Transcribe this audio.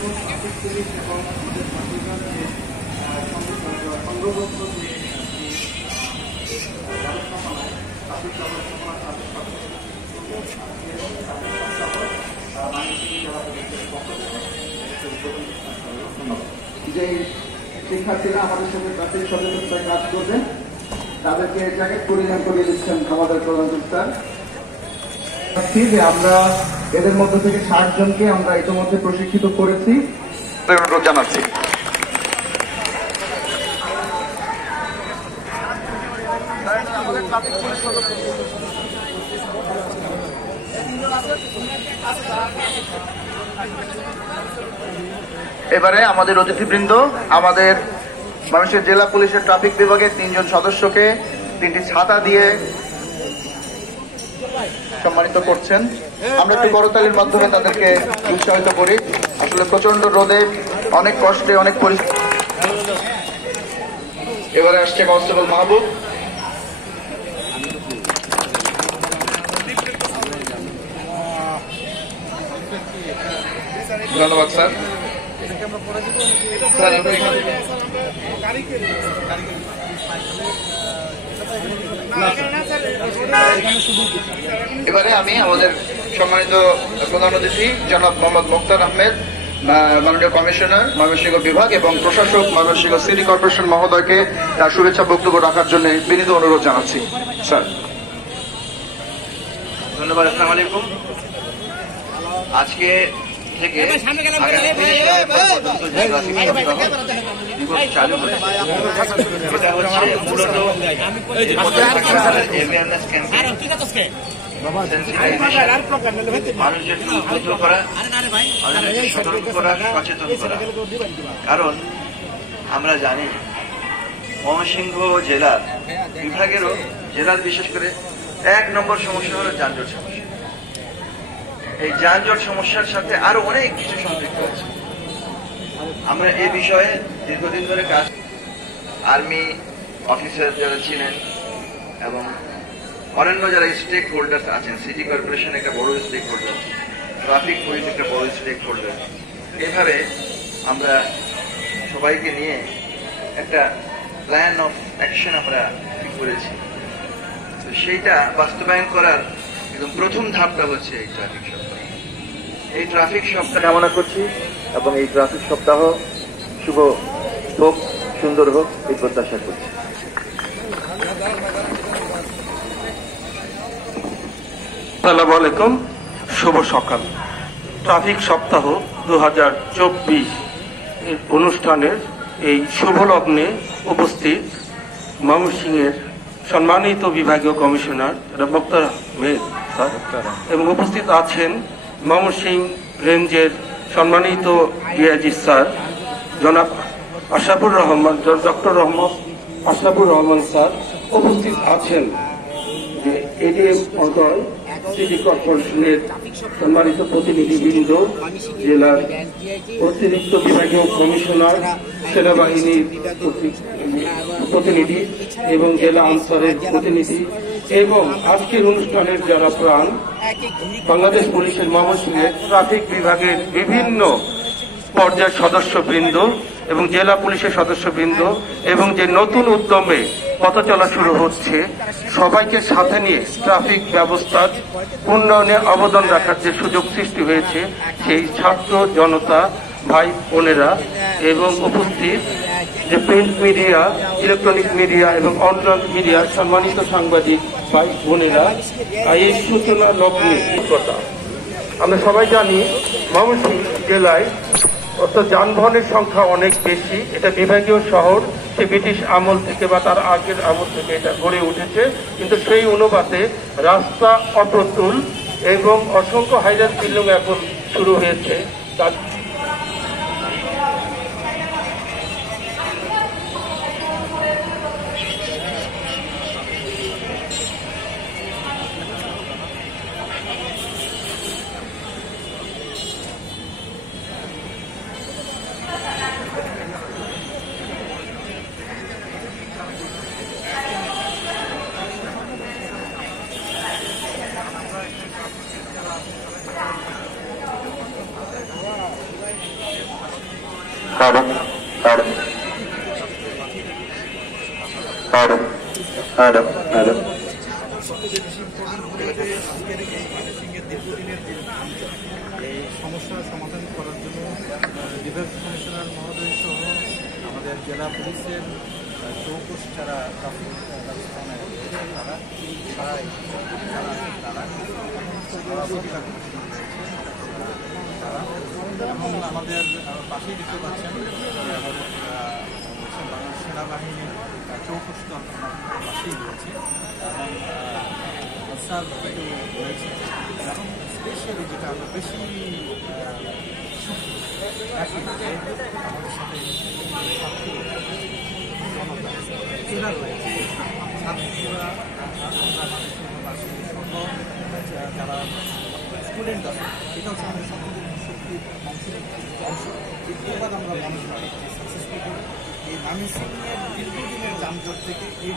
Police এবং সংঘবদ্ধ যে ব্যবস্থাপনায় ট্রাফিক ব্যবস্থাপনা যে শিক্ষার্থীরা আমাদের সাথে ট্রাফিক সচেতনতায় কাজ করবেন তাদেরকে জ্যাকেট পরিধান করিয়ে দিচ্ছেন আমাদের প্রধান স্যার। যে আমরা এদের মধ্যে থেকে 60 জনকে আমরা ইতিমধ্যে প্রশিক্ষিত করেছি অনুরোধ জানাচ্ছি। এবারে আমাদের অতিথিবৃন্দ আমাদের মানুষের জেলা পুলিশের ট্রাফিক বিভাগের 3 জন সদস্যকে 3টি ছাতা দিয়ে সম্মানিত করছেন। আমরা একটি করতালির মাধ্যমে তাদেরকে উৎসাহিত করি। আসলে প্রচন্ড রোদে অনেক কষ্টে অনেক পরিস্থিতি। এবারে আসছে কনস্টেবল মাহবুব। ধন্যবাদ স্যার। এবারে আমি আমাদের সম্মানিত প্রধান অতিথি জনাব মোহাম্মদ মুক্তার আহমেদ, মাননীয় কমিশনার ময়মনসিংহ বিভাগ এবং প্রশাসক ময়মনসিংহ সিটি কর্পোরেশন মহোদয়কে তার শুভেচ্ছা বক্তব্য রাখার জন্য বিনীত অনুরোধ জানাচ্ছি। স্যার ধন্যবাদ। আসসালামু আলাইকুম। আজকে থেকে চালু হচ্ছে, এটা হচ্ছে মূলত অ্যাওয়ারনেস ক্যাম্পেইন, মানুষজনকে উদ্বুদ্ধ করা, মানুষজনকে সতর্ক করা, সচেতন করা। কারণ আমরা জানি ময়মনসিংহ জেলার বিভাগেরও জেলার বিশেষ করে 1 নম্বর সমস্যা হলো যানজট সমস্যা। এই যানজট সমস্যার সাথে আরো অনেক কিছু সম্পৃক্ত আছে। আমরা এই বিষয়ে দীর্ঘদিন ধরে কাজ, আর্মি অফিসার যারা ছিলেন এবং অন্যান্য যারা স্টেক হোল্ডার আছেন, সিটি কর্পোরেশন একটা বড় স্টেক হোল্ডার, ট্রাফিক পুলিশ একটা বড় স্টেক হোল্ডার, এভাবে আমরা সবাইকে নিয়ে একটা প্ল্যান অফ অ্যাকশন আমরা ঠিক করেছি। তো সেইটা বাস্তবায়ন করার একদম প্রথম ধাপটা হচ্ছে এই ট্রাফিক সপ্তাহ। এই ট্রাফিক সপ্তাহ কামনা করছি এবং এই ট্রাফিক সপ্তাহ শুভ হোক, সুন্দর হোক, এই প্রত্যাশা করছি। আসসালামু আলাইকুম, শুভ সকাল। ট্রাফিক সপ্তাহ 2024 অনুষ্ঠানের এই শুভ লগ্নে উপস্থিত ময়মনসিংহের সম্মানিত বিভাগীয় কমিশনার মুক্তার আহমেদ স্যার এবং উপস্থিত আছেন ময়মনসিংহ রেঞ্জের সম্মানিত ডিআইজি স্যার জনাব আশরাফুর রহমান, ডক্টর আশরাফুর রহমান স্যার উপস্থিত আছেন। যে এডিএম মহোদয়, সিটি কর্পোরেশনের সম্মানিত প্রতিনিধিবৃন্দ, জেলার অতিরিক্ত বিভাগীয় কমিশনার, সেনাবাহিনীর প্রতিনিধি এবং জেলা আনসারের প্রতিনিধি এবং আজকের অনুষ্ঠানের যারা প্রাণ, বাংলাদেশ পুলিশের ময়মনসিংহের ট্রাফিক বিভাগের বিভিন্ন পর্যায়ের সদস্যবৃন্দ এবং জেলা পুলিশের সদস্যবৃন্দ এবং যে নতুন উদ্যমে পথ চলা শুরু হচ্ছে, সবাইকে সাথে নিয়ে ট্রাফিক ব্যবস্থার উন্নয়নে অবদান রাখার যে সুযোগ সৃষ্টি হয়েছে, সেই ছাত্র জনতা ভাই বোনেরা এবং উপস্থিত যে প্রিন্ট মিডিয়া, ইলেকট্রনিক মিডিয়া এবং অনলাইন মিডিয়ার সম্মানিত সাংবাদিক ভাই বোনেরা, এই সূচনা লগ্নে কথা আমরা সবাই জানি ময়মনসিংহ জেলায় অর্থাৎ যানবাহনের সংখ্যা অনেক বেশি। এটা বিভাগীয় শহর, সে ব্রিটিশ আমল থেকে বা তার আগের আমল থেকে এটা গড়ে উঠেছে, কিন্তু সেই অনুপাতে রাস্তা অপ্রতুল এবং অসংখ্য হাইরাইজ বিল্ডিং এখন শুরু হয়েছে। এই সমস্যার সমাধান করার জন্য বিভাগ কমিশনার মহোদয় সহ আমাদের জেলা পুলিশের চৌকস যারা ট্রাফিক ব্যবস্থাপনায় তারা এবং আমাদের পাশেই দেখতে পাচ্ছেন আমাদের বাংলাদেশ সেনাবাহিনীর চৌকস পাশেই রয়েছে এবং স্যার রয়েছে এবং স্পেশালি যেটা আমরা বেশি আমাদের সাথে এরা রয়েছে ছাত্রীরা যারা স্টুডেন্ট আছে এটা হচ্ছে আমাদের সবচেয়ে শক্তির অংশ দ্বিতীয়বার আমরা মনে করি সাকসেসফুল করি এই ময়মনসিংহের দীর্ঘদিনের যানজট থেকে এই